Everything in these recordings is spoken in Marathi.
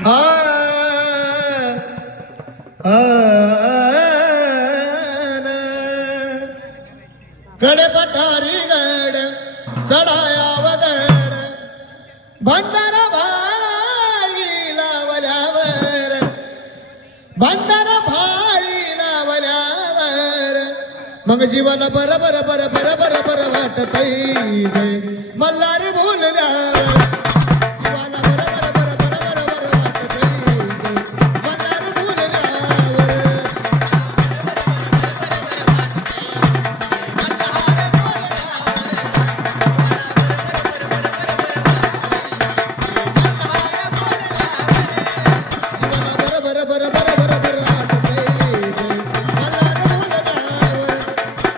आ आ गड पठारी गड चढाया वगड बंधारा भारी लावल्यावर बंधारा भारी लावल्यावर मग जीवाला बर बर बर बर बर बर वाटतय जय मल्हार बोलल्यावर जीवाला बर बर बर बर बर बर वाटतय जय मल्हार बोलल्यावर बर बर बर बर बर वाटतय जय मल्हार बोलल्यावर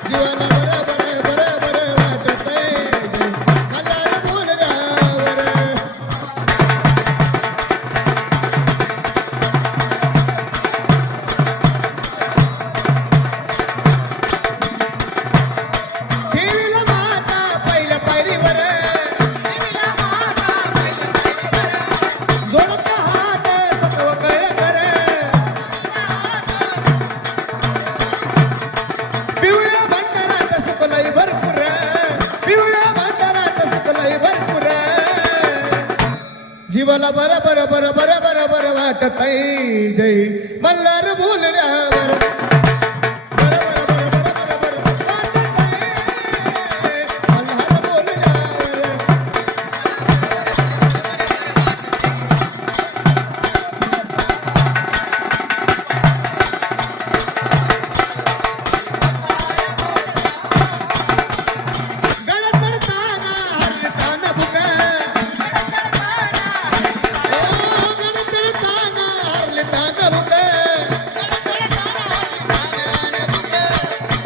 जीवाला बर बर बर बर वाटतय जय मल्हार बोलल्यावर देवीला माता पहिल्या पायरीवर देवीला माता पहिल्या पायरीवर जोडता हात सतव कळकर पिवळ्या भंडारात सुकलई भरपूर पिवळ्या भंडारात सुकलई भरपूर जीवाला बर बर बर बर बर बर वाटतय जय मल्हार बोलल्यावर बर बर बर बर बर बर वाटतय मल्हार बोलल्यावर गड चढताना हरताना भुक गड चढताना हरताना भुक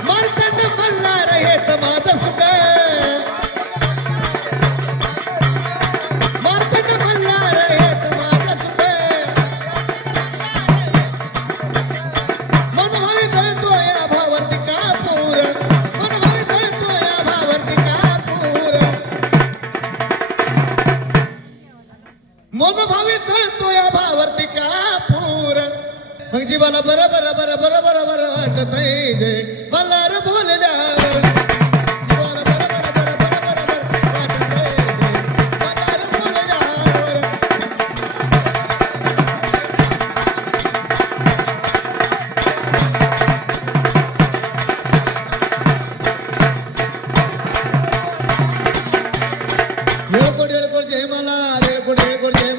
मार्तंड मल्हार हेच माझं सुख मार्तंड मल्हार हेच माझं सुख मनभावी जळतो या भावावरती कापूर मनभावी जळतो या भावावरती कापूर मनभावी जळतो या भावावरती कापूर मग जीवाला बर बर बर बर बर बर वाटतय जय मल्हार बोलल्यावर जीवाला बर बर बर बर बर बर वाटतय जय मल्हार बोलल्यावर येळकोट येळकोट जय मला येळकोट येळकोट जय